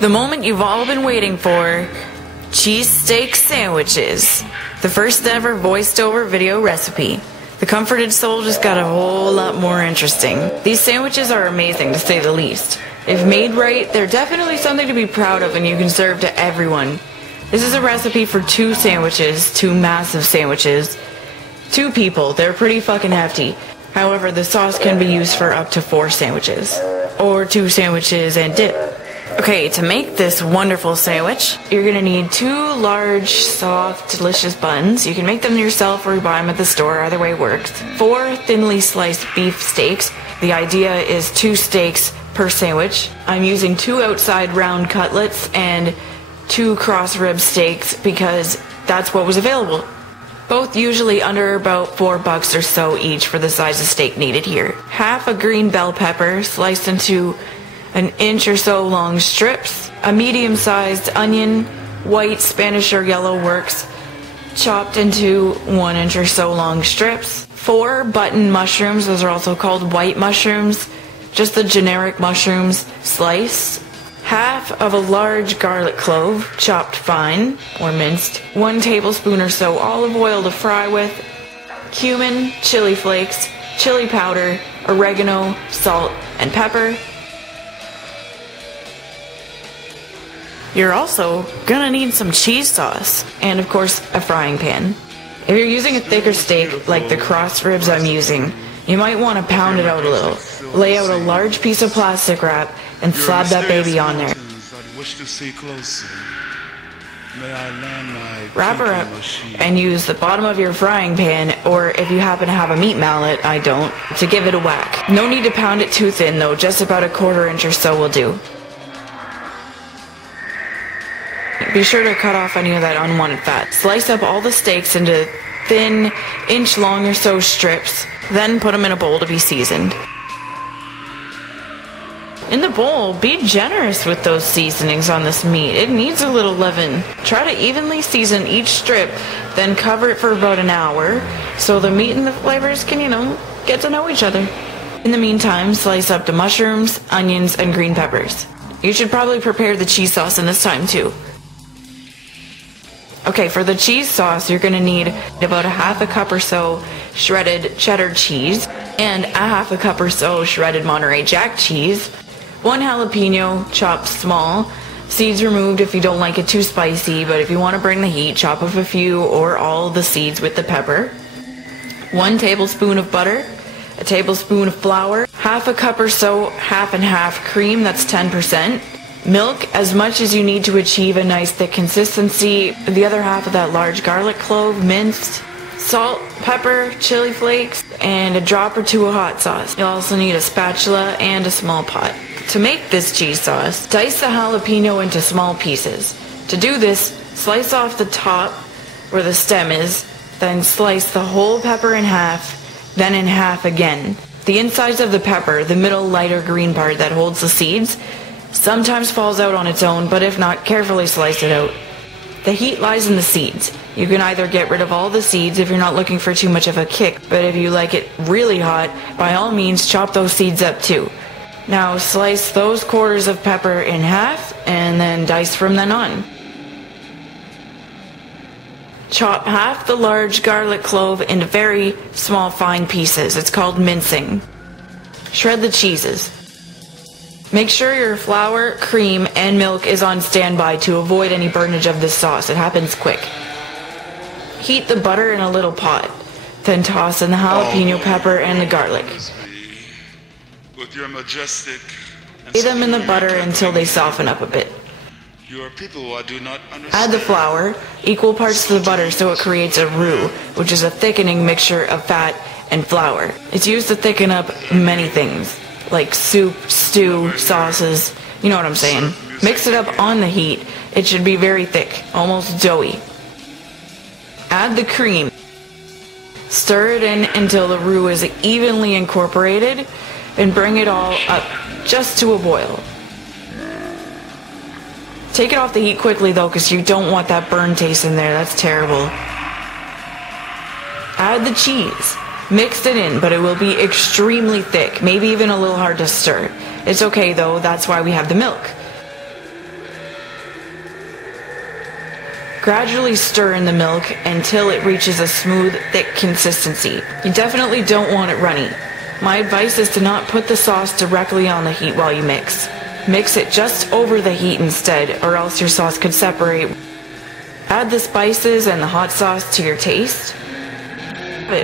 The moment you've all been waiting for, Cheesesteak Sandwiches. The first ever voiced over video recipe. The Comforted Soul just got a whole lot more interesting. These sandwiches are amazing to say the least. If made right, they're definitely something to be proud of and you can serve to everyone. This is a recipe for 2 sandwiches, 2 massive sandwiches. 2 people, they're pretty fucking hefty. However, the sauce can be used for up to 4 sandwiches. Or 2 sandwiches and dip. Okay, to make this wonderful sandwich, you're gonna need 2 large, soft, delicious buns. You can make them yourself or buy them at the store, either way works. 4 thinly sliced beef steaks. The idea is 2 steaks per sandwich. I'm using 2 outside round cutlets and 2 cross rib steaks because that's what was available. Both usually under about $4 or so each for the size of steak needed here. Half a green bell pepper sliced into 1 inch or so long strips. A medium-sized onion, white, Spanish or yellow works, chopped into 1 inch or so long strips. 4 button mushrooms, those are also called white mushrooms, just the generic mushrooms, sliced. Half of a large garlic clove, chopped fine or minced. 1 tablespoon or so olive oil to fry with. Cumin, chili flakes, chili powder, oregano, salt, and pepper. You're also gonna need some cheese sauce and of course a frying pan. If you're using a thicker steak like the cross ribs I'm using, you might want to pound it out a little. Lay out a large piece of plastic wrap and slab that baby on there. Wrap her up and use the bottom of your frying pan, or if you happen to have a meat mallet, I don't, to give it a whack. No need to pound it too thin though, just about 1/4 inch or so will do. Be sure to cut off any of that unwanted fat. Slice up all the steaks into thin, inch-long or so strips, then put them in a bowl to be seasoned. In the bowl, be generous with those seasonings on this meat. It needs a little leaven. Try to evenly season each strip, then cover it for about 1 hour, so the meat and the flavors can, get to know each other. In the meantime, slice up the mushrooms, onions, and green peppers. You should probably prepare the cheese sauce in this time too. Okay, for the cheese sauce, you're going to need about 1/2 cup or so shredded cheddar cheese and 1/2 cup or so shredded Monterey Jack cheese, 1 jalapeno chopped small, seeds removed if you don't like it too spicy, but if you want to bring the heat, chop off a few or all the seeds with the pepper, 1 tablespoon of butter, a tablespoon of flour, 1/2 cup or so half and half cream, that's 10%. Milk, as much as you need to achieve a nice thick consistency. The other half of that large garlic clove, minced. Salt, pepper, chili flakes, and a drop or 2 of hot sauce. You'll also need a spatula and a small pot. To make this cheese sauce, dice the jalapeno into small pieces. To do this, slice off the top where the stem is, then slice the whole pepper in half, then in half again. The insides of the pepper, the middle lighter green part that holds the seeds, sometimes falls out on its own, but if not, carefully slice it out. The heat lies in the seeds. You can either get rid of all the seeds if you're not looking for too much of a kick, but if you like it really hot, by all means chop those seeds up too. Now slice those quarters of pepper in half and then dice from then on. Chop half the large garlic clove into very small fine pieces. It's called mincing. Shred the cheeses. Make sure your flour, cream, and milk is on standby to avoid any burnage of the sauce. It happens quick. Heat the butter in a little pot. Then toss in the jalapeno pepper and the garlic. With your majestic Lay them in the butter until they soften up a bit. Your people, I do not understand. Add the flour, equal parts to the butter so it creates a roux, which is a thickening mixture of fat and flour. It's used to thicken up many things, like soup, stew, sauces, you know what I'm saying. Mix it up on the heat. It should be very thick, almost doughy. Add the cream. Stir it in until the roux is evenly incorporated, and bring it all up just to a boil. Take it off the heat quickly though, because you don't want that burn taste in there. That's terrible. Add the cheese. Mix it in, but it will be extremely thick, maybe even a little hard to stir. It's okay though, that's why we have the milk. Gradually stir in the milk until it reaches a smooth, thick consistency. You definitely don't want it runny. My advice is to not put the sauce directly on the heat while you mix. Mix it just over the heat instead, or else your sauce could separate. Add the spices and the hot sauce to your taste.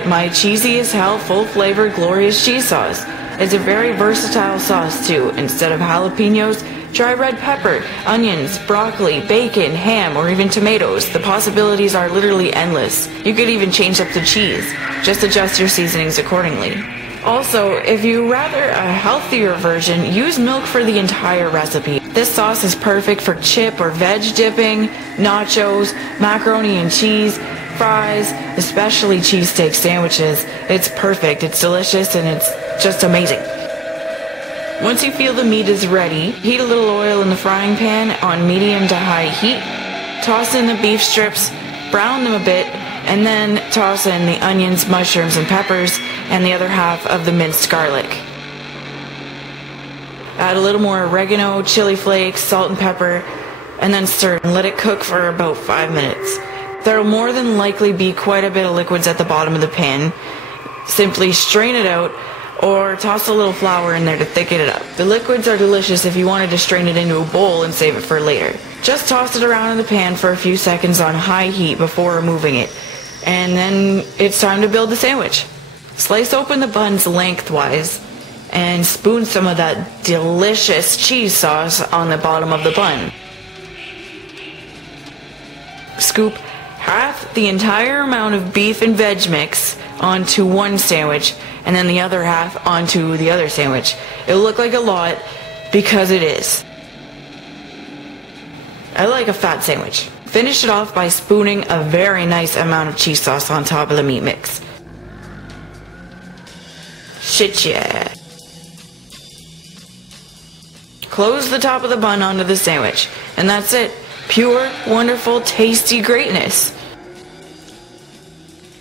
My cheesy as hell, full-flavored, glorious cheese sauce. It's a very versatile sauce too. Instead of jalapenos, try red pepper, onions, broccoli, bacon, ham, or even tomatoes. The possibilities are literally endless. You could even change up the cheese. Just adjust your seasonings accordingly. Also, if you rather a healthier version, use milk for the entire recipe. This sauce is perfect for chip or veg dipping, nachos, macaroni and cheese, fries, especially cheesesteak sandwiches. It's perfect, it's delicious, and it's just amazing. Once you feel the meat is ready, heat a little oil in the frying pan on medium to high heat. Toss in the beef strips, brown them a bit, and then toss in the onions, mushrooms, and peppers, and the other half of the minced garlic. Add a little more oregano, chili flakes, salt and pepper, and then stir and let it cook for about 5 minutes. There will more than likely be quite a bit of liquids at the bottom of the pan. Simply strain it out, or toss a little flour in there to thicken it up. The liquids are delicious if you wanted to strain it into a bowl and save it for later. Just toss it around in the pan for a few seconds on high heat before removing it. And then it's time to build the sandwich. Slice open the buns lengthwise and spoon some of that delicious cheese sauce on the bottom of the bun. Scoop half the entire amount of beef and veg mix onto one sandwich and then the other half onto the other sandwich. It'll look like a lot because it is. I like a fat sandwich. Finish it off by spooning a very nice amount of cheese sauce on top of the meat mix. Shit yeah. Close the top of the bun onto the sandwich, and that's it. Pure, wonderful, tasty greatness.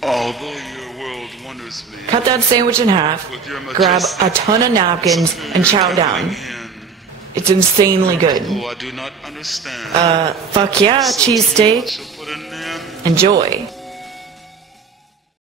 Although your world wonders me, Cut that sandwich in half, grab a ton of napkins, and chow down. It's insanely good. I do not understand. Fuck yeah, cheesesteak. So put an end. Enjoy.